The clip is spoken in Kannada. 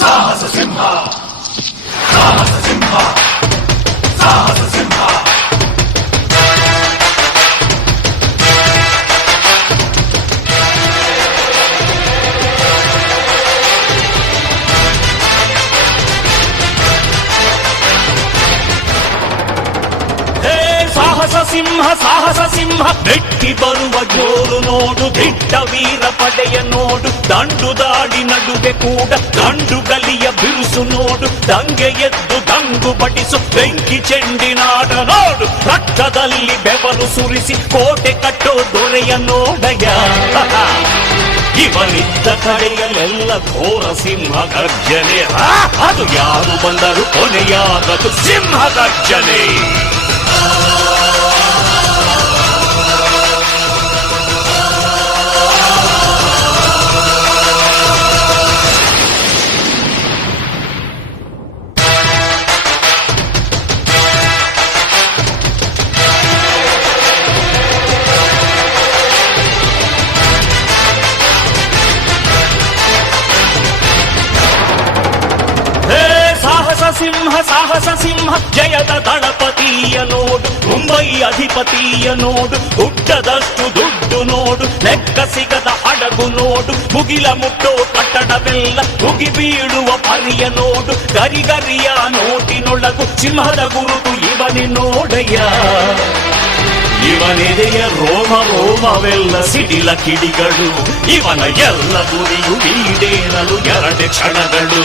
ಸಾಹಸ ಸಿಂಹ ಸಾಹಸ ಸಿಂಹ ಸಾಹಸ ಸಿಂಹ ಸಾಹಸ ಸಿಂಹ ನೆಟ್ಟಿ ಬರುವ ಜೋರು ನೋಡು, ದಿಟ್ಟ ವೀರ ಪಡೆಯ ನೋಡು, ದಂಡು ದಾಡಿ ನಡುವೆ ಕೂಡ ದಂಡುಗಲಿಯ ಬಿರುಸು ನೋಡು, ದಂಗೆ ಎದ್ದು ದಂಗು ಬಡಿಸು ಬೆಂಕಿ ಚೆಂಡಿನಾಡ ನೋಡು, ರಕ್ತದಲ್ಲಿ ಬೆವರು ಸುರಿಸಿ ಕೋಟೆ ಕಟ್ಟೋ ದೊರೆಯ ನೋಡಯ. ಇವನಿದ್ದ ಕಡೆಯಲ್ಲೆಲ್ಲ ಘೋರ ಸಿಂಹ ಗರ್ಜನೆ, ಅದು ಯಾರು ಬಂದರು ಕೊನೆಯಾಗದು ಸಿಂಹ ಗರ್ಜನೆ. ಸಾಹಸ ಸಿಂಹ ಜಯದ ದಳಪತಿಯ ನೋಡು, ಮುಂಬೈ ಅಧಿಪತಿಯ ನೋಡು, ಹುಟ್ಟದಷ್ಟು ದುಡ್ಡು ನೋಡು, ಲೆಕ್ಕ ಸಿಗದ ಹಡಗು ನೋಡು, ಮುಗಿಲ ಮುಟ್ಟೋ ಕಟ್ಟಡವೆಲ್ಲ ಮುಗಿ ಬೀಳುವ ಪರಿಯ ನೋಡು, ಗರಿಗರಿಯ ನೋಟಿನೊಳಗು ಸಿಂಹದ ಗುರುತು ಇವನೇ ನೋಡಯ್ಯ. ಇವನೆದೆಯ ರೋಮ ರೋಮವೆಲ್ಲ ಸಿಡಿಲ ಕಿಡಿಗಳು, ಇವನ ಎಲ್ಲ ಗುರಿಯು ಈಡೇರಲು 2 ಕ್ಷಣಗಳು.